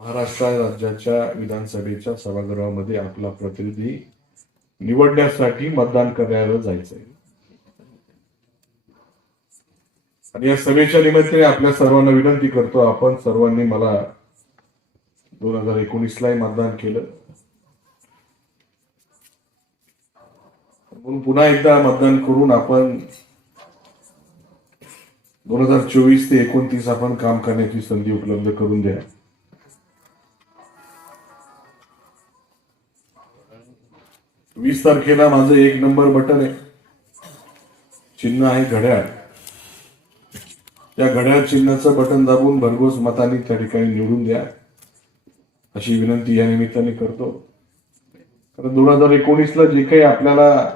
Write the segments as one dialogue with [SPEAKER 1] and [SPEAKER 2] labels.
[SPEAKER 1] महाराष्ट्र राज्याच्या विधानसभेच्या सभागृहामध्ये आपला प्रतिनिधी निवडण्यासाठी मतदान करायला जायचंय. आणि या सभेच्या निमित्ताने आपल्या सर्वांना विनंती करतो आपण सर्वांनी मला दोन हजार एकोणीसलाही मतदान केलं. म्हणून पुन्हा एकदा मतदान करून आपण दोन हजार चोवीस ते एकोणतीस आपण काम करण्याची संधी उपलब्ध करून द्या. वीस तारखेला माझं एक नंबर बटन आहे. चिन्ह आहे घड्याळ. त्या घड्याळ चिन्हाचं बटन दाबून भरघोस मताने त्या ठिकाणी निवडून द्या. अशी विनंती या निमित्ताने करतो. कारण दोन हजार एकोणीसला जे काही आपल्याला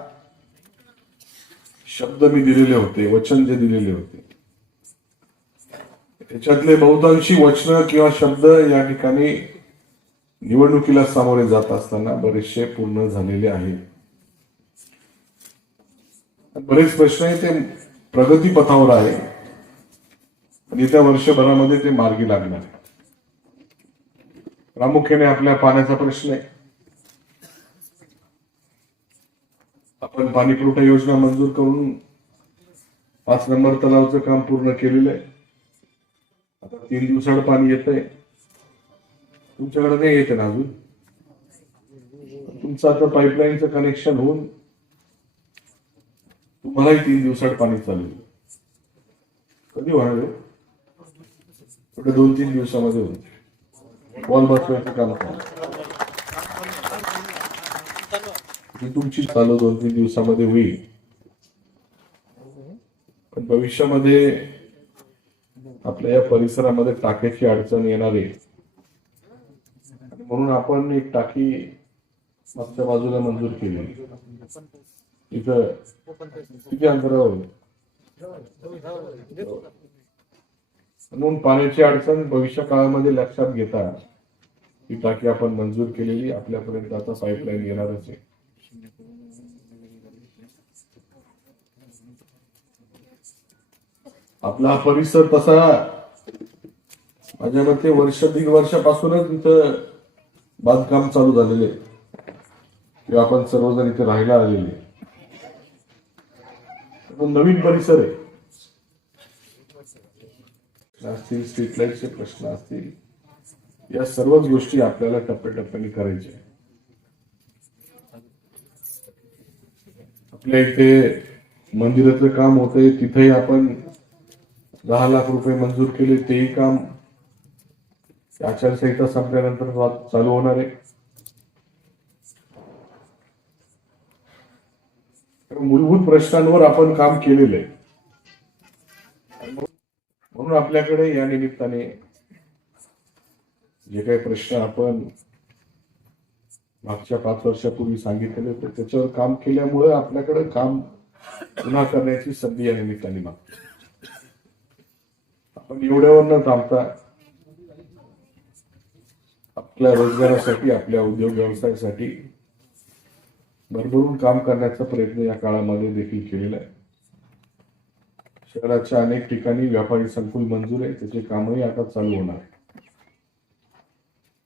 [SPEAKER 1] शब्द मी दिलेले होते वचन जे दिलेले होते त्याच्यातले बहुतांशी वचन किंवा शब्द या ठिकाणी निवडणुकीला सामोरे जात असताना बरेचसे पूर्ण झालेले आहेत बरेच प्रश्न आहे ते प्रगतीपथावर आहे. आणि येत्या वर्षभरामध्ये ते मार्गी लागणार आहे. प्रामुख्याने आपल्या पाण्याचा प्रश्न आहे. आपण पाणी पुरवठा योजना मंजूर करून पाच नंबर तलावचं काम पूर्ण केलेलं आहे. आता तीन दिवसाड पाणी येत आहे तुमच्याकडे नाही येते ना अजून? तुमचं आता पाईपलाईनचं कनेक्शन होऊन तुम्हालाही तीन दिवसात पाणी चालेल. कधी होणार आहे? दोन तीन दिवसामध्ये होईल. बॉल बसवायचं काम तुमची चालू दोन तीन दिवसामध्ये होईल. पण भविष्यामध्ये आपल्या या परिसरामध्ये टाक्याची अडचण येणार आहे. म्हणून आपण एक टाकी मागच्या बाजूला मंजूर केली. इथं किती अंतरावर म्हणून पाण्याची अडचण भविष्य काळामध्ये लक्षात घेता ही टाकी आपण मंजूर केलेली आपल्यापर्यंत आता पाईपलाईन येणारच आहे. आपला परिसर तसा माझ्या मते वर्ष दीड वर्षापासूनच इथं बांधकाम चालू झालेले किंवा आपण सर्वजण इथे राहायला आलेले नवीन परिसर आहे. असतील स्ट्रीट लाईटचे प्रश्न असतील या सर्वच गोष्टी आपल्याला टप्प्याटप्प्याने करायच्या आपल्या इथे मंदिराचं काम होतंय तिथेही आपण दहा लाख रुपये मंजूर केले तेही काम आचारसंहिता संपल्यानंतर चालू होणार आहे. तर मूलभूत प्रश्नांवर आपण काम केलेलं आहे. म्हणून आपल्याकडे या निमित्ताने जे काही प्रश्न आपण मागच्या पाच वर्षापूर्वी सांगितलेले होते त्याच्यावर काम केल्यामुळे आपल्याकडे काम पुन्हा करण्याची संधी या निमित्ताने मागतो. आपण एवढ्यावर न थांबता आपल्या रोजगारासाठी आपल्या उद्योग व्यवसायासाठी भरभरून काम करण्याचा प्रयत्न या काळामध्ये देखील केलेला आहे. शहराच्या अनेक ठिकाणी व्यापारी संकुल मंजूर आहे त्याचे कामही आता चालू होणार आहे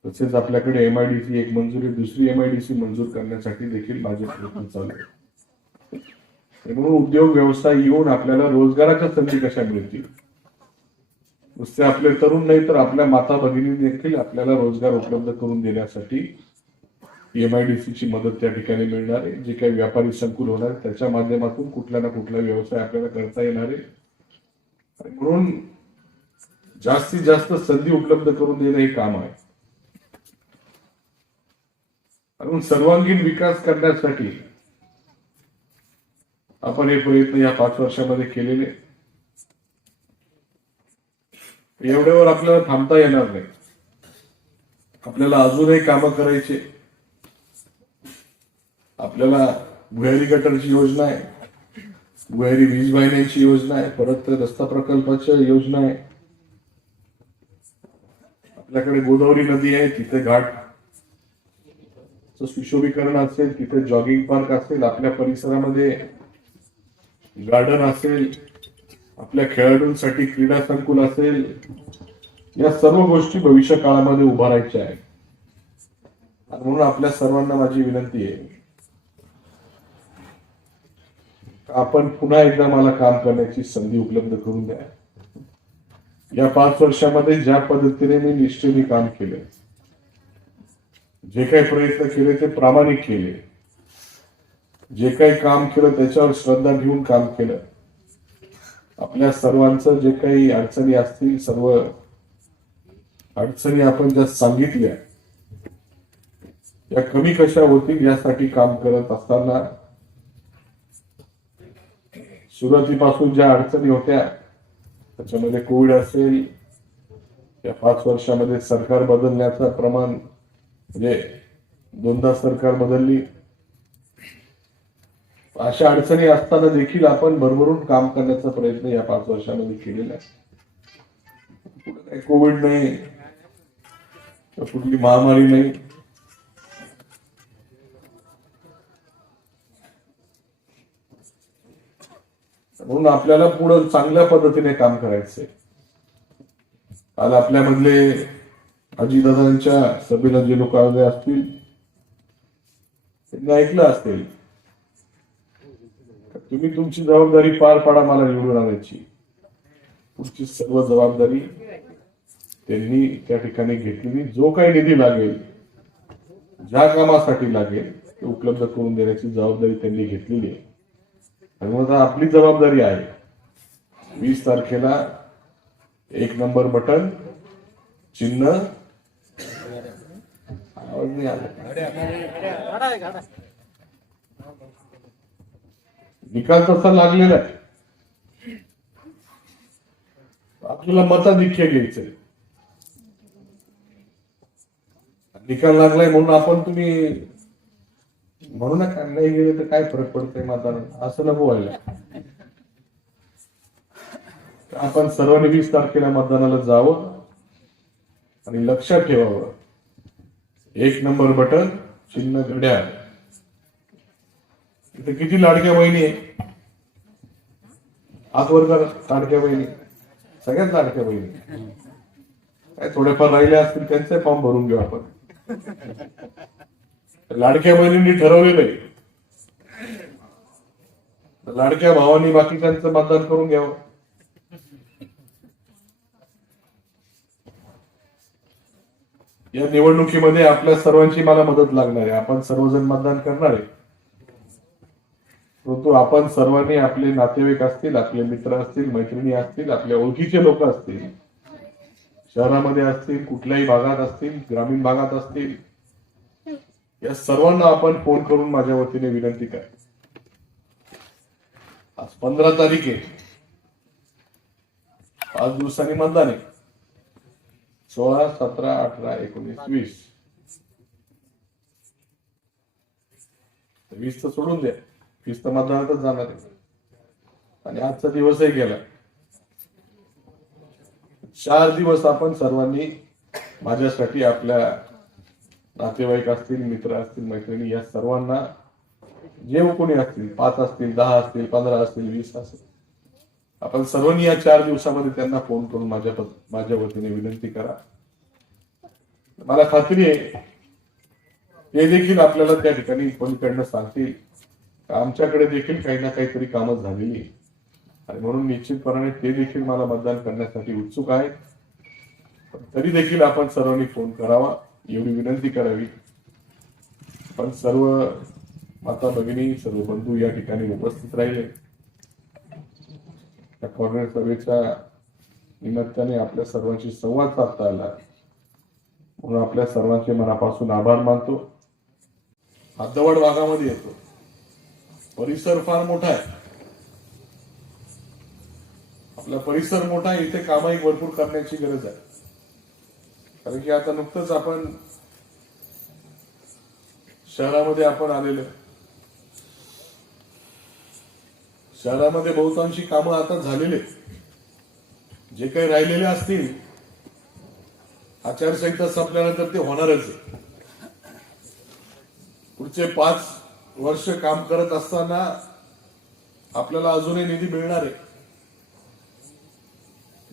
[SPEAKER 1] तसेच आपल्याकडे एमआयडीसी एक मंजुरी दुसरी एमआयडीसी मंजूर करण्यासाठी देखील माझे प्रयत्न चालू आहे म्हणून उद्योग व्यवसाय येऊन आपल्याला रोजगाराच्या संधी कशा मिळतील? नुसते आपले तरुण नाही तर आपल्या माता भगिनी देखील आपल्याला रोजगार उपलब्ध करून देण्यासाठी एमआयडीसी ची मदत त्या ठिकाणी मिळणार आहे. जे काही व्यापारी संकुल होणार त्याच्या माध्यमातून कुठला ना कुठला व्यवसाय आपल्याला करता येणार आहे. म्हणून जास्तीत जास्त संधी उपलब्ध करून देणं हे काम आहे. म्हणून सर्वांगीण विकास करण्यासाठी आपण हे प्रयत्न या पाच वर्षामध्ये केलेले एवढ्यावर आपल्याला थांबता येणार नाही. आपल्याला अजूनही कामं करायचे आपल्याला भुयारी गटरची योजना आहे. भुयारी वीज वाहिन्यांची योजना आहे. परत रस्ता प्रकल्पाची योजना आहे. आपल्याकडे गोदावरी नदी आहे तिथे घाट सुशोभीकरण असेल तिथे जॉगिंग पार्क असेल आपल्या परिसरामध्ये गार्डन असेल आपल्या खेळाडूंसाठी क्रीडा संकुल असेल या सर्व गोष्टी भविष्य काळामध्ये उभारायच्या आहेत. म्हणून आपल्या सर्वांना माझी विनंती आहे आपण पुन्हा एकदा मला काम करण्याची संधी उपलब्ध करून द्या. या पाच वर्षामध्ये ज्या पद्धतीने मी निष्ठेने काम केलं जे काही प्रयत्न केले ते प्रामाणिक केले जे काही काम केलं त्याच्यावर श्रद्धा घेऊन काम केलं आपल्या सर्वांचं जे काही अडचणी असतील सर्व अडचणी आपण ज्या सांगितल्या या कमी कशा होतील यासाठी काम करत असताना सुरुवातीपासून ज्या अडचणी होत्या त्याच्यामध्ये कोविड असेल या पाच वर्षामध्ये सरकार बदलण्याचं प्रमाण म्हणजे दोनदा सरकार बदलली अशा अडचणी असताना देखील आपण भरभरून काम करण्याचा प्रयत्न या पाच वर्षामध्ये केलेला आहे. कुठं काही कोविड नाही कुठली महामारी नाही. म्हणून आपल्याला पुढं चांगल्या पद्धतीने काम करायचंय. काल आपल्यामधले अजितदादांच्या सभेला जे लोक आले असतील त्यांनी ऐकलं असेल तुम्ही तुमची जबाबदारी पार पाडा मला निवडून आणायची. तुमची सर्व जबाबदारी त्यांनी त्या ठिकाणी घेतलेली. जो काही निधी लागेल ज्या कामासाठी लागेल ते उपलब्ध करून देण्याची जबाबदारी त्यांनी घेतलेली आहे. आणि मग आपली जबाबदारी आहे. वीस तारखेला एक नंबर बटन चिन्ह. आवाज नाही आला निकाल तसा लागलेला आहे. आपल्याला मताधिक्य घ्यायचंय. निकाल लागलाय म्हणून आपण तुम्ही म्हणू नका नाही गेले तर काय फरक पडतोय मतदान असं नको व्हायला. आपण सर्वांनी वीस तारखेला मतदानाला जावं आणि लक्षात ठेवावं. एक नंबर बटन चिन्ह घड्याळ. इथे किती लाडक्या बहिणी आहे? आजवर वर लाडक्या बहिणी. सगळ्याच लाडक्या बहिणी. काय थोडेफार राहिले असतील त्यांचे फॉर्म भरून घेऊ आपण. लाडक्या बहिणींनी ठरवलेलं आहे. लाडक्या भावांनी बाकीच्यांचं मतदान करून घ्यावं. या निवडणुकीमध्ये आपल्या सर्वांची मला मदत लागणार आहे. आपण सर्वजण मतदान करणार आहे. परंतु आपण सर्वांनी आपले नातेवाईक असतील आपले मित्र असतील मैत्रिणी असतील आपल्या ओळखीचे लोक असतील शहरामध्ये असतील कुठल्याही भागात असतील ग्रामीण भागात असतील या सर्वांना आपण फोन करून माझ्या वतीने विनंती करा आज पंधरा तारीख आहे. पाच दिवसांनी मतदान आहे. सोळा सतरा अठरा एकोणीस वीस. वीस तर सोडून द्या. फीस तर मतदानातच जाणार आहे. आणि आजचा दिवसही गेला. चार दिवस आपण सर्वांनी माझ्यासाठी आपल्या नातेवाईक असतील मित्र असतील मैत्रिणी या सर्वांना जे कोणी असतील पाच असतील दहा असतील पंधरा असतील वीस असतील आपण सर्वांनी या चार दिवसामध्ये त्यांना फोन करून माझ्या माझ्या वतीने विनंती करा. मला खात्री आहे ते देखील आपल्याला त्या ठिकाणी कोणीकडनं सांगतील. आमच्याकडे देखील काही ना काहीतरी कामं झालेली आहे. आणि म्हणून निश्चितपणाने ते देखील मला मतदान करण्यासाठी उत्सुक आहेत. पण तरी देखील आपण सर्वांनी फोन करावा एवढी विनंती करावी. पण सर्व माता भगिनी सर्व बंधू या ठिकाणी उपस्थित राहिले. त्या कॉर्नर सभेच्या निमित्ताने आपल्या सर्वांशी संवाद साधता आला. म्हणून आपल्या सर्वांचे मनापासून आभार मानतो. हा दवड भागामध्ये येतो. परिसर फार मोठा आहे. आपला परिसर मोठा आहे इथे कामही भरपूर करण्याची गरज आहे. कारण की आता नुकतंच आपण शहरामध्ये आपण आलेलो शहरामध्ये बहुतांशी कामं आता झालेले आहेत. जे काही राहिलेले असतील आचारसंहिता संपल्यानंतर ते होणारच आहे. पुढचे पाच वर्ष काम करत असताना आपल्याला अजूनही निधी मिळणार आहे.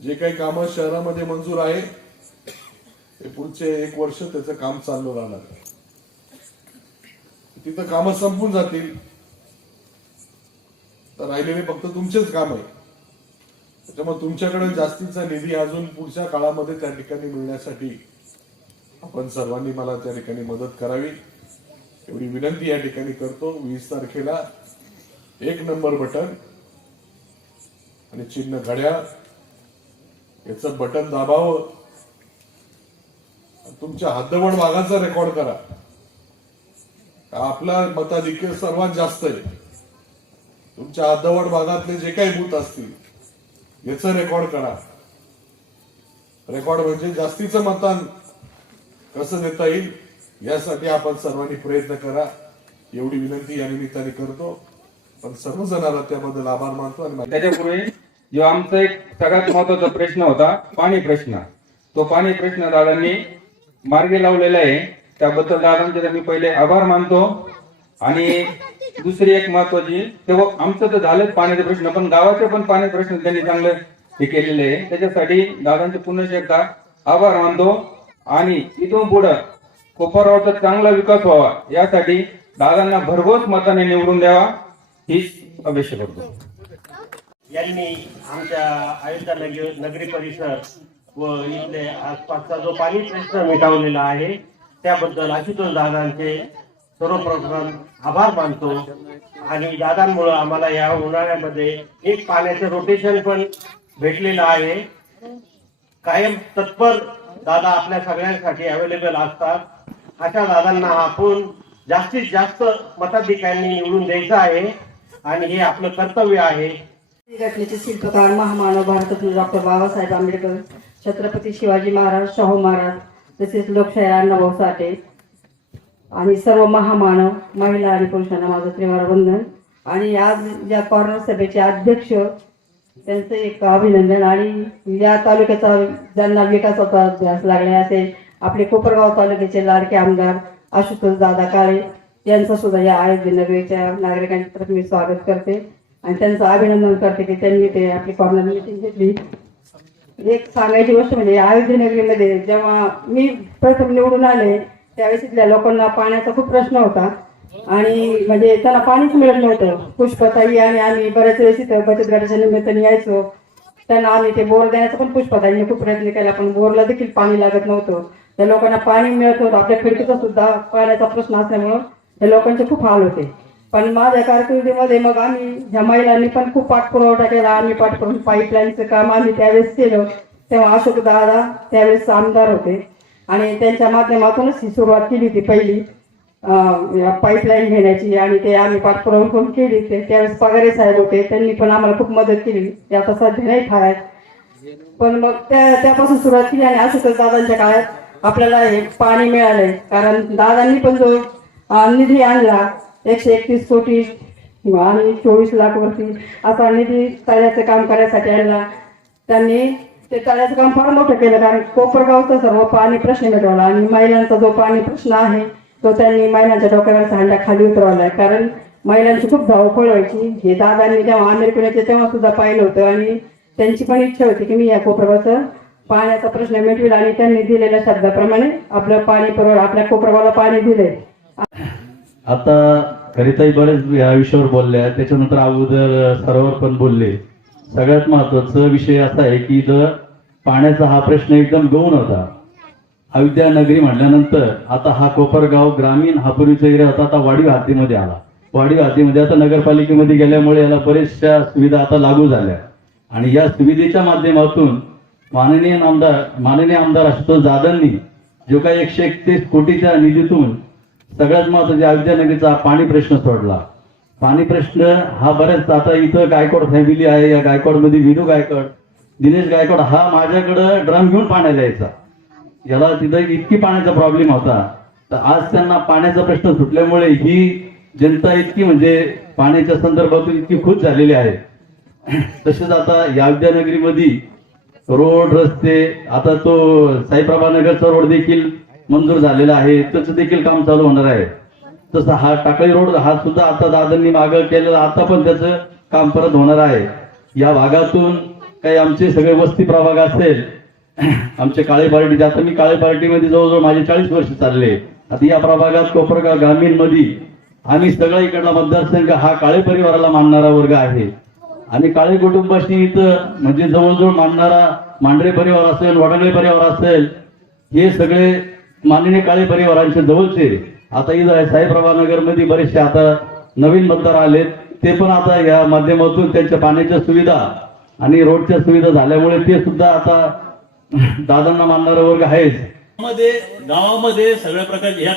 [SPEAKER 1] जे काही कामं शहरामध्ये मंजूर आहे ते पुढचे एक वर्ष त्याचं काम चालू राहणार. तिथं कामं संपून जातील. तर राहिलेले फक्त तुमचेच काम आहे. त्याच्यामुळे तुमच्याकडे जास्तीचा निधी अजून पुढच्या काळामध्ये त्या ठिकाणी मिळण्यासाठी आपण सर्वांनी मला त्या ठिकाणी मदत करावी. एवढी विनंती या ठिकाणी करतो. वीस तारखेला एक नंबर बटन आणि चिन्ह घड्याळ. याचं बटन दाबावं. तुमच्या हद्दवड भागाचा रेकॉर्ड करा. आपला मताधिक्य सर्वात जास्त आहे. तुमच्या हद्दवड भागातले जे काही भूत असतील याचं रेकॉर्ड करा. रेकॉर्ड म्हणजे जास्तीचं मतदान कसं देता येईल? यासाठी आपण सर्वांनी प्रयत्न करा. एवढी विनंती या निमित्ताने करतो. पण सर्वजणांना त्याबद्दल आभार मानतो आणि
[SPEAKER 2] त्याच्यापूर्वी जो आमचा एक सगळ्यात महत्त्वाचा प्रश्न होता पाणी प्रश्न. तो पाणी प्रश्न दादांनी मार्गी लावलेला आहे. त्याबद्दल दादांचे मी पहिले आभार मानतो. आणि दुसरी एक महत्वाची तेव्हा आमचं तर झालंच पाण्याचे प्रश्न पण गावाचे पण पाणी प्रश्न त्यांनी चांगलं हे केलेले आहे. त्याच्यासाठी दादांचे पुन्हा एकदा आभार मानतो. आणि इथून पुढं कोपरगावचा चांगला विकास व्हावा. यासाठी दादांना भरघोस मताने निवडून द्यावा हीच अपेक्षा करतो.
[SPEAKER 3] यांनी आमच्या अयोध्या नगर नगरी परिसर व इथले आसपासचा जो पाणी प्रश्न मिटावलेला आहे त्याबद्दल आशुतोष दादांचे सर्वप्रथम आभार मानतो. आणि दादांमुळं आम्हाला या उन्हाळ्यामध्ये एक पाण्याचं रोटेशन पण भेटलेलं आहे. कायम तत्पर दादा आपल्या सगळ्यांसाठी अवेलेबल असतात. अशा दादांना आपण जास्तीत जास्त मताधिकाऱ्यांनी निवडून द्यायचं आहे आणि हे आपलं कर्तव्य आहे.
[SPEAKER 4] घटनेचे शिल्पकार महामानव भारतरत्न डॉक्टर बाबासाहेब आंबेडकर छत्रपती शिवाजी महाराज शाहू महाराज तसेच लोकशाही अण्णाभाऊ साठे आणि सर्व महामानव महिला आणि पुरुषांना माझं त्रिवार वंदन. आणि आज या कॉर्नर सभेचे अध्यक्ष त्यांचं एक अभिनंदन आणि या तालुक्याचा ज्यांना विकासाचा ध्यास लागले असे आपले कोपरगाव तालुक्याचे लाडके आमदार आशुतोष दादा काळे यांचं सुद्धा या अयोध्या नगरीच्या नागरिकांच्या तर्फे मी स्वागत करते. आणि त्यांचं अभिनंदन करते की त्यांनी ते आपली कॉर्नर मिटिंग घेतली. एक सांगायची गोष्ट म्हणजे अयोध्या नगरीमध्ये जेव्हा मी प्रथम निवडून आले त्यावेळेस इथल्या लोकांना पाण्याचा खूप प्रश्न होता. आणि म्हणजे त्यांना पाणीच मिळत नव्हतं. पुष्पताई आणि आम्ही बऱ्याच वेळेस इथं बचत गटाच्या निमित्ताने यायचो. त्यांना आम्ही ते बोर देण्याचा पण पुष्पताईने खूप प्रयत्न केला पण बोरला देखील पाणी लागत नव्हतं. त्या लोकांना पाणी मिळत नव्हतं. आपल्या खिडकीचा सुद्धा पाण्याचा प्रश्न असल्यामुळं त्या लोकांचे खूप हाल होते. पण माझ्या कारकिर्दीमध्ये मग आम्ही ह्या महिलांनी पण खूप पाठपुरवठा केला आम्ही पाठपुरावून पाईपलाईनचं काम आम्ही त्यावेळेस केलं तेव्हा अशोक दादा त्यावेळेस आमदार होते. आणि त्यांच्या माध्यमातूनच ही सुरुवात केली होती पहिली. पाईपलाईन घेण्याची आणि ते आम्ही पाठपुरावा करून केली. ते त्यावेळेस पगारे साहेब होते. त्यांनी पण आम्हाला खूप मदत केली. ते आता सध्या नाही खाय पण मग त्या त्यापासून सुरुवात केली आणि अशोक दादांच्या काळात आपल्याला हे पाणी मिळालंय. कारण दादांनी पण जो निधी आणला एकशे एकतीस कोटी आणि चोवीस लाख वरती असा निधी तळ्याचं काम करण्यासाठी आणला. त्यांनी ते तळ्याचं काम फार मोठं केलं कारण कोपरगावचा सर्व पाणी प्रश्न मिटवला आणि महिलांचा जो पाणी प्रश्न आहे तो त्यांनी महिलांच्या डोक्यावरचा हांडा खाली उतरवलाय. कारण महिलांची खूप धावपळ व्हायची. हे दादांनी जेव्हा अमेरिकेला तेव्हा सुद्धा पाहिलं होतं आणि त्यांची पण इच्छा होती की मी या कोपरगावचं पाण्याचा प्रश्न मिटवेल आणि त्यांनी दिलेल्या शब्दाप्रमाणे आपलं पाणी पुरवठा आपल्या कोपरगावला पाणी दिले.
[SPEAKER 5] आता करिताई बरेच या विषयावर बोलल्या त्याच्यानंतर अगोदर सरोवर पण बोलले. सगळ्यात महत्त्वाचा विषय असा आहे की इथं पाण्याचा हा प्रश्न एकदम गौण होता. अयोध्या नगरी म्हटल्यानंतर आता हा कोपरगाव ग्रामीण हा पूर्वीचा एरिया होता आता वाढीव हद्दीमध्ये आला. वाढीव हद्दीमध्ये आता नगरपालिकेमध्ये गेल्यामुळे याला बरेचशा सुविधा आता लागू झाल्या. आणि या सुविधेच्या माध्यमातून माननीय आमदार माननीय आमदार आशुतोष दादांनी जो काही एकशे एकतीस कोटीच्या निधीतून सगळ्यात महत्त्वाचा अयोध्या नगरीचा पाणी प्रश्न सोडला. पाणी प्रश्न हा बऱ्याच आता इथं गायकवाड फॅमिली आहे या गायकवाडमध्ये विनू गायकवाड दिनेश गायकवाड हा माझ्याकडं ड्रम घेऊन पाण्याला यायचा. याला तिथं इतकी पाण्याचा प्रॉब्लेम होता. तर आज त्यांना पाण्याचा प्रश्न सुटल्यामुळे ही जनता इतकी म्हणजे पाण्याच्या संदर्भातून इतकी खुश झालेली आहे. तसेच आता या विद्यानगरीमध्ये रोड रस्ते आता तो साईप्रभा नगरचा रोड देखील मंजूर झालेला आहे. त्याचं देखील काम चालू होणार आहे. तसं हा टाकळी रोड हा सुद्धा आता दादांनी मागं केलेला आता पण त्याचं काम परत होणार आहे. या भागातून काही आमचे सगळे वस्ती प्रभाग असेल आमचे काळे पार्टी आता मी काळे पार्टीमध्ये जवळजवळ माझे चाळीस वर्ष चालले. आता या प्रभागात कोपरगाव ग्रामीणमध्ये आम्ही सगळा इकडला मतदारसंघ हा काळे परिवाराला मानणारा वर्ग आहे. आणि काळे कुटुंबाशी इथं म्हणजे जवळजवळ मानणारा मांढरे परिवार असेल वडंगळे परिवार असेल हे सगळे माननीय काळे परिवारांचे जवळचे. आता इथं साईप्रभानगरमध्ये बरेचसे आता नवीन मतदार आलेत. ते पण आता या माध्यमातून त्यांच्या पाण्याच्या सुविधा आणि रोडच्या सुविधा झाल्यामुळे ते सुद्धा आता दादांना मानणारा वर्ग आहेच.
[SPEAKER 6] मध्ये गावामध्ये सगळ्या प्रकारचे या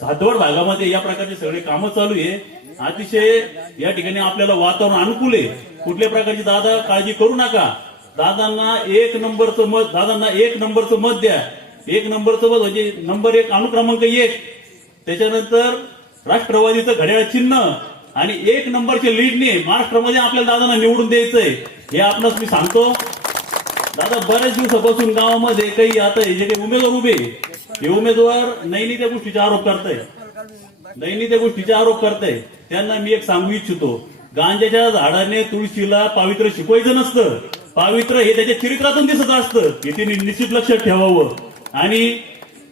[SPEAKER 6] सातवड भागामध्ये या प्रकारचे सगळे कामं चालू आहे. अतिशय या ठिकाणी आपल्याला वातावरण अनुकूल आहे. कुठल्या प्रकारची दादा काळजी करू नका. दादांना एक नंबरचं मत दादांना एक नंबरचं मत द्या. एक नंबरचं मत म्हणजे नंबर एक अनुक्रमांक एक. त्याच्यानंतर राष्ट्रवादीचं घड्याळ चिन्ह आणि एक नंबरचे लीडने महाराष्ट्रामध्ये आपल्याला दादांना निवडून द्यायचंय. हे आपणास मी सांगतो. दादा बऱ्याच दिवसापासून गावामध्ये काही आता हे जे काही उमेदवार उभे हे उमेदवार नाही त्या गोष्टीचे आरोप करताय नैनी त्या गोष्टीचे आरोप करताय. त्यांना मी एक सांगू इच्छितो. गांजाच्या झाडाने तुळशीला पावित्र्य शिकवायचं नसतं. पावित्र्य हे त्याच्या चरित्रातून दिसत असतं. हे त्यांनी निश्चित लक्षात ठेवावं. आणि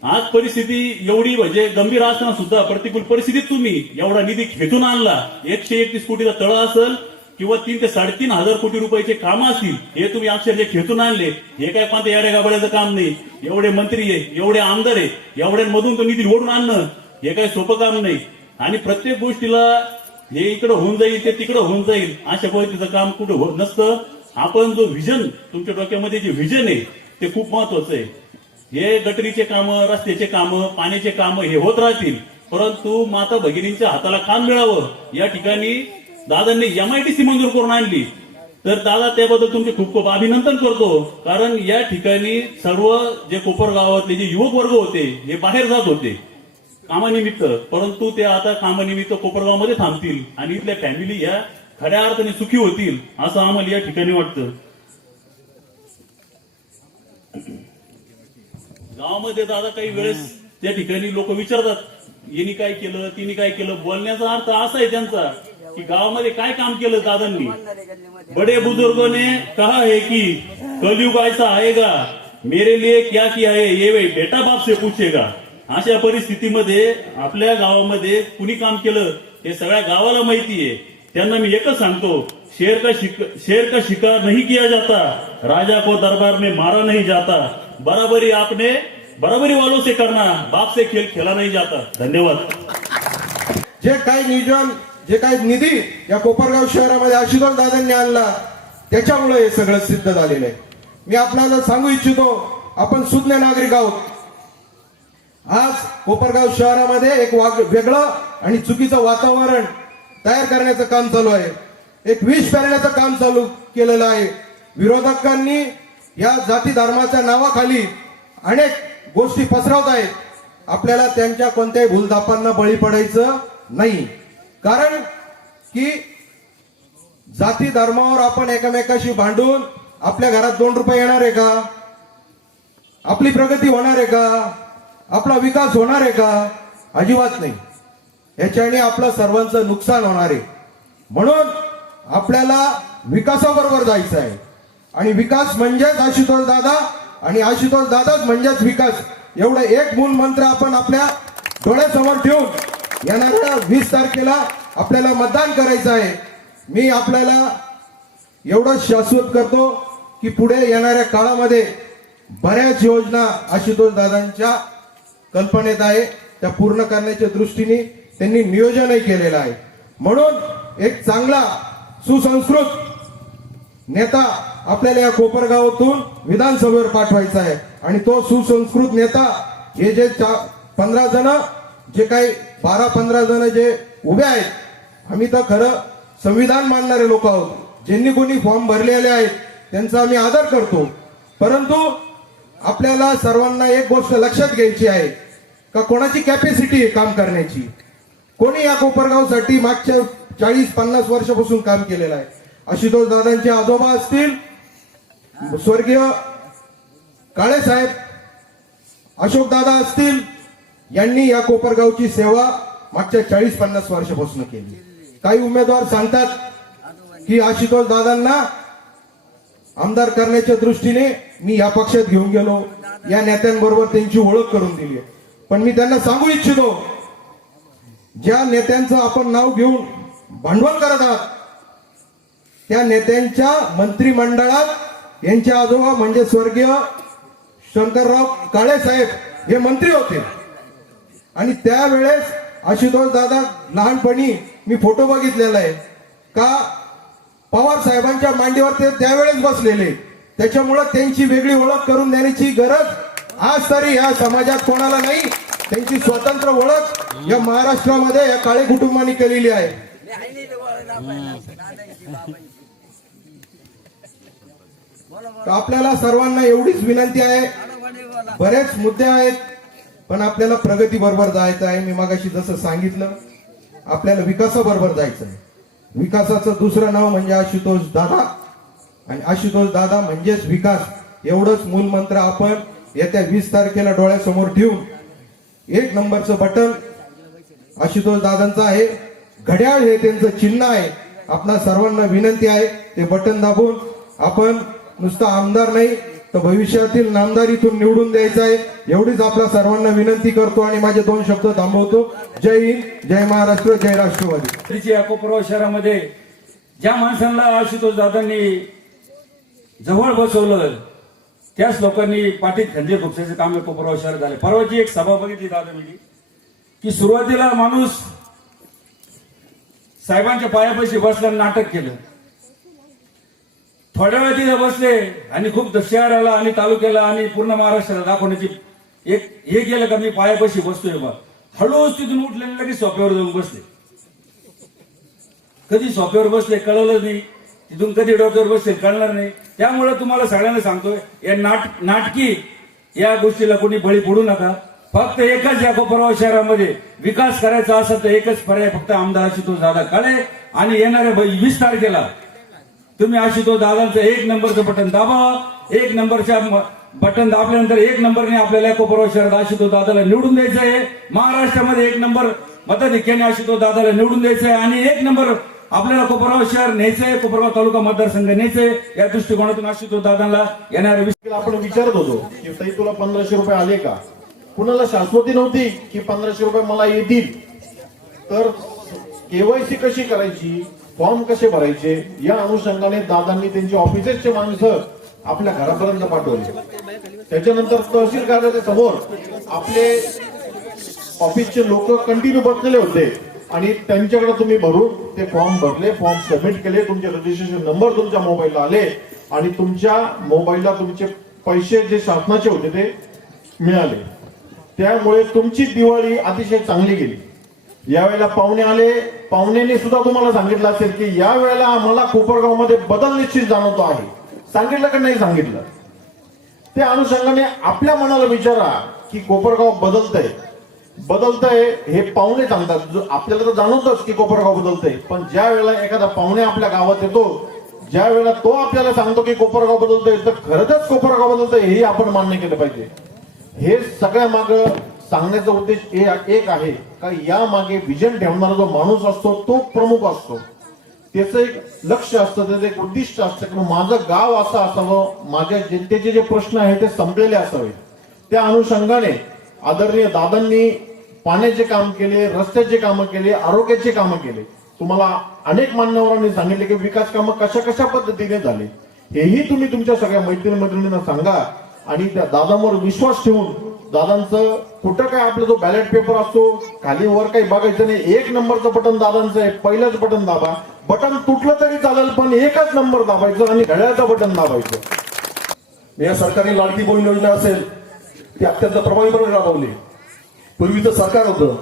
[SPEAKER 6] आज परिस्थिती एवढी म्हणजे गंभीर असताना सुद्धा प्रतिकूल परिस्थितीत तुम्ही एवढा निधी खेचून आणला. एकशे एकतीस कोटीचा तळ असेल किंवा तीन ते साडेतीन हजार कोटी रुपयाचे काम असतील हे तुम्ही अक्षरशः खेचून आणले. हे काय कोणत्या येड्या गाबड्याचं काम नाही. एवढे मंत्री आहे एवढे आमदार आहे एवढ्यांमधून तो निधी ओढून आणणं. हे काही सोपं काम नाही. आणि प्रत्येक गोष्टीला हे इकडं होऊन जाईल ते तिकडं होऊन जाईल अशा पद्धतीचं काम कुठं होत नसतं. आपण जो व्हिजन तुमच्या डोक्यामध्ये जे व्हिजन आहे ते खूप महत्वाचं आहे. हे गटरीचे कामं रस्त्याचे कामं पाण्याचे कामं हे होत राहतील. परंतु माता भगिनींच्या हाताला काम मिळावं या ठिकाणी दादांनी एमआयटीसी मंजूर करून आणली. तर दादा त्याबद्दल तुमचे खूप खूप अभिनंदन करतो. कारण या ठिकाणी सर्व जे कोपर गावातले जे युवक वर्ग होते हे बाहेर जात होते. कामानिमित्त परंतु ते आता कामानिमित्त कोपरगावमध्ये थांबतील आणि इथल्या फॅमिली या खऱ्या अर्थाने सुखी होतील असं आम्हाला या ठिकाणी वाटतं. गावामध्ये दादा काही वेळेस त्या ठिकाणी लोक विचारतात यांनी काय केलं तिने काय केलं? बोलण्याचा अर्थ असा आहे त्यांचा की गावामध्ये काय काम केलं दादांनी? बडे बुजुर्गों ने कहा है कि कलयुग ऐसा आएगा मेरे लिए क्या किया है? ये वे बेटा बाप से पूछेगा. अशा परिस्थितीमध्ये आपल्या गावामध्ये कुणी काम केलं हे सगळ्या गावाला माहिती आहे. त्यांना मी एकच सांगतो शेर का शिक शेर का शिकार नहीं किया जाता राजा को दरबार में मारा नहीं जाता. बराबरी आपने बराबरी वालों से करना बाप से खेल खेला नाही जाता. धन्यवाद.
[SPEAKER 7] जे काही नियोजन जे काही निधी या कोपरगाव शहरामध्ये आशुतोष दादांनी आणला त्याच्यामुळे हे सगळं सिद्ध झालेलं आहे. मी आपल्याला सांगू इच्छितो आपण सुज्ञ नागरिक आहोत. आज कोपरगाव शहरामध्ये एक वाग वेगळं आणि चुकीचं वातावरण तयार करण्याचं काम चालू आहे. एक विष पेरण्याचं काम चालू केलेलं आहे. विरोधकांनी या जाती धर्माच्या नावाखाली अनेक गोष्टी पसरवत आहेत. आपल्याला त्यांच्या कोणत्याही भूलदापांना बळी पडायचं नाही. कारण की जाती धर्मावर आपण एकमेकाशी भांडून आपल्या घरात दोन रुपये येणार आहे का? आपली प्रगती होणार आहे का? आपला विकास होणार आहे का? अजिबात नाही. याच्याने आपलं सर्वांचं नुकसान होणार आहे. म्हणून आपल्याला विकासाबरोबर जायचं आहे. आणि विकास म्हणजेच आशुतोष दादा आणि आशुतोष दादाच म्हणजेच विकास. एवढं एक मूल मंत्र आपण आपल्या डोळ्यासमोर ठेवून येणाऱ्या वीस तारखेला आपल्याला मतदान करायचं आहे. मी आपल्याला एवढं शाश्वत करतो की पुढे येणाऱ्या काळामध्ये बऱ्याच योजना आशुतोष दादांच्या कल्पनेत आहे त्या पूर्ण करण्याच्या दृष्टीने त्यांनी नियोजनही केलेलं आहे. म्हणून एक चांगला सुसंस्कृत नेता आपल्याला या कोपरगावातून विधानसभेवर पाठवायचा आहे. आणि तो सुसंस्कृत नेता हे जे पंधरा जण जे काही बारा पंधरा जण जे उभे आहेत आम्ही तर खरं संविधान मानणारे लोक आहोत. ज्यांनी कोणी फॉर्म भरलेले आहेत त्यांचा आम्ही आदर करतो. परंतु आपल्याला सर्वांना एक गोष्ट लक्षात घ्यायची आहे का कोणाची कॅपॅसिटी आहे काम करण्याची? कोणी या कोपरगावसाठी मागच्या चाळीस पन्नास वर्षापासून काम केलेलं आहे? आशुतोष दादांचे आजोबा असतील स्वर्गीय काळे साहेब अशोक दादा असतील यांनी या कोपरगावची सेवा मागच्या चाळीस पन्नास वर्षापासून केली. काही उमेदवार सांगतात की आशुतोष दादांना आमदार करण्याच्या दृष्टीने मी या पक्षात घेऊन गेलो. या नेत्यांबरोबर त्यांची ओळख करून दिली. पण मी त्यांना सांगू इच्छितो ज्या नेत्यांचं आपण नाव घेऊन भांडवल करत आहात त्या नेत्यांच्या मंत्रिमंडळात यांच्या आजोबा म्हणजे स्वर्गीय शंकरराव काळे साहेब हे मंत्री होते. आणि त्यावेळेस आशुतोष दादा लहानपणी मी फोटो बघितलेला आहे. का पवार साहेबांच्या मांडीवर ते त्यावेळेस बसलेले. त्याच्यामुळं त्यांची वेगळी ओळख करून देण्याची गरज आज तरी या समाजात कोणाला नाही. त्यांची स्वतंत्र ओळख या महाराष्ट्रामध्ये या काळे कुटुंबाने केलेली आहे. तर आपल्याला सर्वांना एवढीच विनंती आहे. बरेच मुद्दे आहेत पण आपल्याला प्रगती बरोबर जायचं आहे. मी मागाशी जसं सांगितलं आपल्याला विकासाबरोबर जायचं आहे. विकासाचं दुसरं नाव म्हणजे आशुतोष दादा. आणि आशुतोष दादा म्हणजेच विकास. एवढंच मूलमंत्र आपण येत्या वीस तारखेला डोळ्यासमोर ठेवून एक नंबरचं बटन आशुतोष दादांचं आहे. घड्याळ हे त्यांचं चिन्ह आहे. आपणा सर्वांना विनंती आहे ते बटन दाबून आपण नुसतं आमदार नाही तर भविष्यातील नामदारीतून निवडून द्यायचं आहे. एवढीच आपल्या सर्वांना विनंती करतो आणि माझे दोन शब्द थांबवतो. जय हिंद जय महाराष्ट्र जय राष्ट्रवादी.
[SPEAKER 8] श्रीची अकोपराव शहरामध्ये ज्या माणसांना आशुतोष दादांनी जवळ बसवलं त्याच लोकांनी पाठीत खंजीर खुपसाचे काम अकोपराव शहरात झाले. परवाची एक सभा बघितली दादा मी की सुरुवातीला माणूस साहेबांच्या पायापाशी बसल्यानं नाटक केलं. थोड्या वेळ तिथे बसले आणि खूप शहराला आणि तालुक्याला आणि पूर्ण महाराष्ट्राला दाखवण्याची एक हे केलं का मी पायापाशी बसतोय बा हळूच तिथून उठले लगेच सोप्यावर जाऊन बसले. कधी सोप्यावर बसले कळलं नाही. तिथून कधी डोक्यावर बसले कळणार नाही. त्यामुळे तुम्हाला सगळ्यांना सांगतोय या नाट नाटकी या गोष्टीला कोणी बळी पडू नका. फक्त एकच या कोपरगाव शहरामध्ये विकास करायचा असेल तर एकच पर्याय फक्त आमदार तो दादा काळे आणि येणाऱ्या वीस तारखेला तुम्ही आशुतोष दादांचं एक नंबरचं बटन दाबा. एक नंबरच्या बटन दाबल्यानंतर एक नंबरने आपल्याला कोपरगाव शहरात आशुतोष दादाला निवडून द्यायचं आहे महाराष्ट्रामध्ये एक नंबर मताधिक्याने आशुतोष दादाला निवडून द्यायचं आहे आणि एक नंबर आपल्याला कोपरगाव शहर न्यायचंय कोपरगाव तालुका मतदारसंघ न्यायचंय. या दृष्टिकोनातून आशुतोष दादाला येणाऱ्या वीस
[SPEAKER 9] आपण विचारत होतो की ताई तुला पंधराशे रुपये आले का? कुणाला शाश्वती नव्हती की पंधराशे रुपये मला येतील? तर केवायसी कशी करायची? फॉर्म कसे भरायचे? या अनुषंगाने दादांनी त्यांची ऑफिसेसचे माणसं आपल्या घरापर्यंत पाठवले. त्याच्यानंतर तहसील कार्यालयाच्या समोर आपले ऑफिसचे लोक कंटिन्यू बसलेले होते. आणि त्यांच्याकडे तुम्ही भरून ते फॉर्म भरले फॉर्म सबमिट केले तुमचे रजिस्ट्रेशन नंबर तुमच्या मोबाईलला आले आणि तुमच्या मोबाईलला तुमचे पैसे जे शासनाचे होते ते मिळाले. त्यामुळे तुमची दिवाळी अतिशय चांगली गेली. यावेळेला पाहुणे आले. पाहुण्यांनी सुद्धा तुम्हाला सांगितलं असेल की यावेळेला आम्हाला कोपरगावमध्ये बदल निश्चित जाणवतो आहे. सांगितलं का नाही सांगितलं? त्या अनुषंगाने आपल्या मनाला विचारा की कोपरगाव बदलतंय. बदलतंय हे पाहुणे सांगतात. आपल्याला तर जाणवतच की कोपरगाव बदलतंय. पण ज्या वेळेला एखादा पाहुणे आपल्या गावात येतो ज्या वेळेला तो आपल्याला सांगतो की कोपरगाव बदलतोय तर खरंच कोपरगाव बदलतंय हे आपण मान्य केलं पाहिजे. हे सगळ्या माग सांगण्याचा उद्देश ए- एक आहे का या मागे विजन ठेवणारा जो माणूस असतो तो प्रमुख असतो. त्याचं एक लक्ष असतं त्याचं एक उद्दिष्ट असतं की माझं गाव असं असावं माझ्या जनतेचे जे प्रश्न आहेत ते संपलेले असावे. त्या अनुषंगाने आदरणीय दादांनी पाण्याचे काम केले रस्त्याचे कामं केले आरोग्याचे कामं केले. तुम्हाला अनेक मान्यवरांनी सांगितले की विकास कामं कशा कशा पद्धतीने झाले. हेही तुम्ही तुमच्या सगळ्या मैत्रिणी मैत्रिणींना सांगा आणि त्या दादांवर विश्वास ठेवून दादांचं कुठं काय आपला जो बॅलेट पेपर असतो खाली वर काही बघायचं नाही. एक नंबरचं बटन दादांचं आहे पहिलंच बटन दाबा. बटन तुटलं तरी चालेल पण एकच नंबर दाबायचं आणि घड्याळचं बटन दाबायचं.
[SPEAKER 10] या सरकारने लाडकी बहीण योजना असेल ती अत्यंत प्रभावीपणे राबवली. पूर्वीचं सरकार होतं.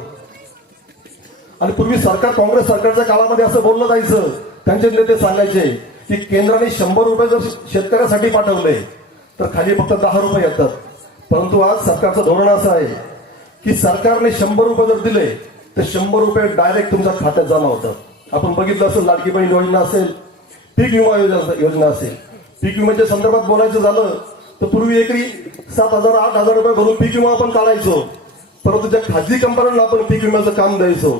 [SPEAKER 10] आणि पूर्वी सरकार काँग्रेस सरकारच्या काळामध्ये असं बोललं जायचं त्यांचे नेते सांगायचे की केंद्राने शंभर रुपये जर शेतकऱ्यासाठी पाठवले तर खाली फक्त दहा रुपये येतात. परंतु आज सरकारचं धोरण असं आहे की सरकारने शंभर रुपये जर दिले तर शंभर रुपये डायरेक्ट तुमच्या खात्यात जमा होतात. आपण बघितलं असेल लाडकी बहीण योजना असेल पीक विमा योजना योजना असेल. पीक विम्याच्या संदर्भात बोलायचं झालं तर पूर्वी एकरी सात हजार आठ हजार रुपये भरून पीक विमा आपण काढायचो. परंतु ज्या खाजगी कंपन्यांना आपण पीक विम्याचं काम द्यायचो.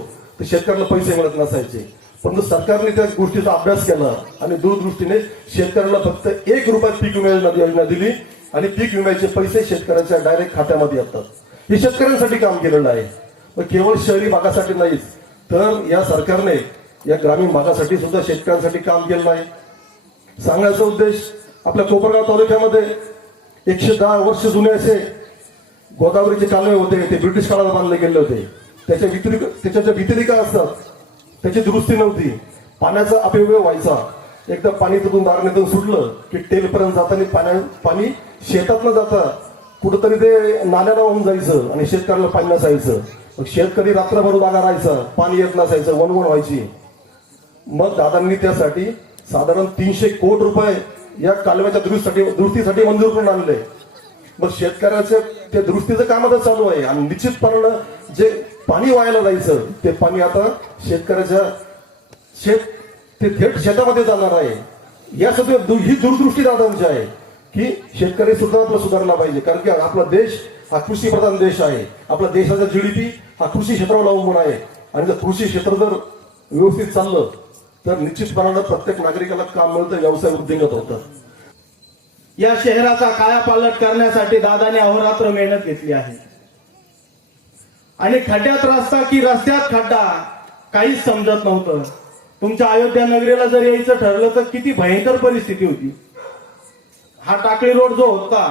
[SPEAKER 10] तर शेतकऱ्याला पैसे मिळत नसायचे. परंतु सरकारने त्या गोष्टीचा अभ्यास केला आणि दूरदृष्टीने शेतकऱ्याला फक्त एक रुपयात पीक विमा योजना योजना दिली. आणि पीक विम्याचे पैसे शेतकऱ्याच्या डायरेक्ट खात्यामध्ये येतात. हे शेतकऱ्यांसाठी काम केलेलं आहे. मग केवळ शहरी भागासाठी नाहीच तर या सरकारने या ग्रामीण भागासाठी सुद्धा शेतकऱ्यांसाठी काम केलेलं आहे. सांगायचा उद्देश आपल्या कोपरगाव तालुक्यामध्ये एकशे दहा वर्ष जुने असे गोदावरीचे कालवे होते. ते ब्रिटिश काळात बांधले गेले होते. त्याच्या वितरिक त्याच्या ज्या वितरिका असतात त्याची दुरुस्ती नव्हती. पाण्याचा अपव्यय व्हायचा. एकदा पाणी तिथून दारणीतून सुटलं की टेलपर्यंत जाताना पाण्या पाणी शेतात न जाता. कुठंतरी ते नाल्याला वाहून जायचं आणि शेतकऱ्याला पाणी नसायचं. मग शेतकरी रात्रभर बागा राहायचं पाणी येत नसायचं वणवण व्हायची. मग दादांनी त्यासाठी साधारण तीनशे कोटी रुपये या कालव्याच्या दुरुस्तीसाठी दुरुस्तीसाठी मंजूर करून आणले. मग शेतकऱ्याचं ते दुरुस्तीचं काम आता चालू आहे आणि निश्चितपणानं जे पाणी वायाला जायचं ते पाणी आता शेतकऱ्याच्या शेत ते थेट शेतामध्ये जाणार आहे. यासाठी दु- ही दूरदृष्टी दादांची आहे. की शेतकरी सुद्धा आपला सुधारला पाहिजे. कारण की आपला देश हा कृषी प्रधान देश आहे. आपला देशाचा जीडीपी हा कृषी क्षेत्रावर अवलंबून आहे. आणि जर कृषी क्षेत्र जर व्यवस्थित चाललं तर निश्चितपणानं प्रत्येक नागरिकाला काम मिळतं व्यवसाय वृद्धिंगत होतं.
[SPEAKER 11] या शहराचा कायापालट करण्यासाठी दादाने अहोरात्र मेहनत घेतली आहे. आणि खड्ड्यात रस्ता की रस्त्यात खड्डा काहीच समजत नव्हतं. तुमच्या अयोध्या नगरीला जर यायचं ठरलं तर किती भयंकर परिस्थिती होती. हा टाकळी रोड जो होता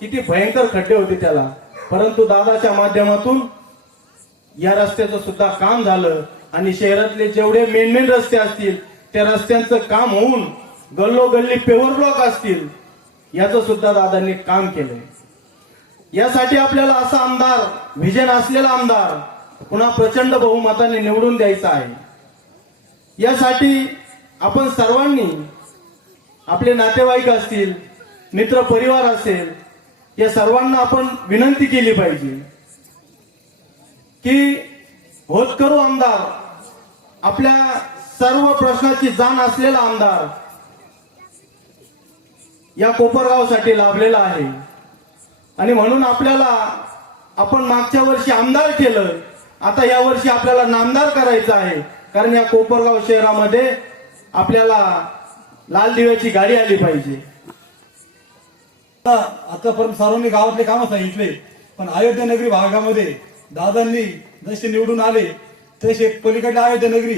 [SPEAKER 11] किती भयंकर खड्डे होते त्याला. परंतु दादाच्या माध्यमातून या रस्त्याचं सुद्धा काम झालं आणि शहरातले जेवढे मेन मेन रस्ते असतील त्या रस्त्यांचं काम होऊन गल्लोगल्ली पेवर ब्लॉक असतील याचं सुद्धा दादांनी काम केलंय. यासाठी आपल्याला असा आमदार व्हिजन असलेला आमदार पुन्हा प्रचंड बहुमताने निवडून द्यायचा आहे. यासाठी आपण सर्वांनी आपले नातेवाईक असतील मित्र परिवार असेल या सर्वांना आपण विनंती केली पाहिजे की होतकरू आमदार. आपल्या सर्व प्रश्नाची जाण असलेला आमदार या कोपरगावसाठी लाभलेला आहे. आणि म्हणून आपल्याला आपण मागच्या वर्षी आमदार केलं आता या वर्षी आपल्याला नामदार करायचं आहे. कारण या कोपरगाव शहरामध्ये आपल्याला लाल दिव्याची गाडी आली पाहिजे.
[SPEAKER 12] आतापर्यंत सर्वांनी गावातले काम सांगितले पण अयोध्या नगरी भागामध्ये दादांनी जसे निवडून आले तसे पलीकडल्या अयोध्या नगरी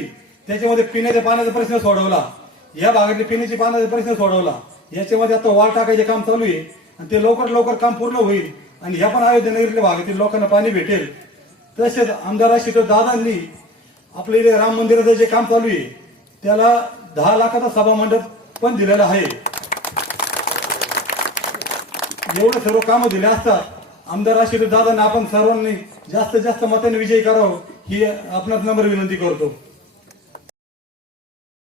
[SPEAKER 12] त्याच्यामध्ये पिण्याच्या पाण्याचा प्रश्न सोडवला या भागातले पिण्याच्या पाण्याचा प्रश्न सोडवला याच्यामध्ये आता वाळ टाकायचे काम चालू आहे आणि ते लवकर लवकर काम पूर्ण होईल आणि ह्या पण अयोध्या नगरीतल्या भागातील लोकांना पाणी भेटेल. तसेच आमदार तर दादांनी आपल्या इथे राम मंदिराचं जे काम चालू आहे त्याला दहा लाखाचा सभा मंडप पण दिलेला आहे. एवढं सर्व कामं दिले असतात आमदार आशिष दादांना आपण सर्वांनी जास्तीत जास्त मताने विजयी करावं ही आपणास नम्र विनंती करतो.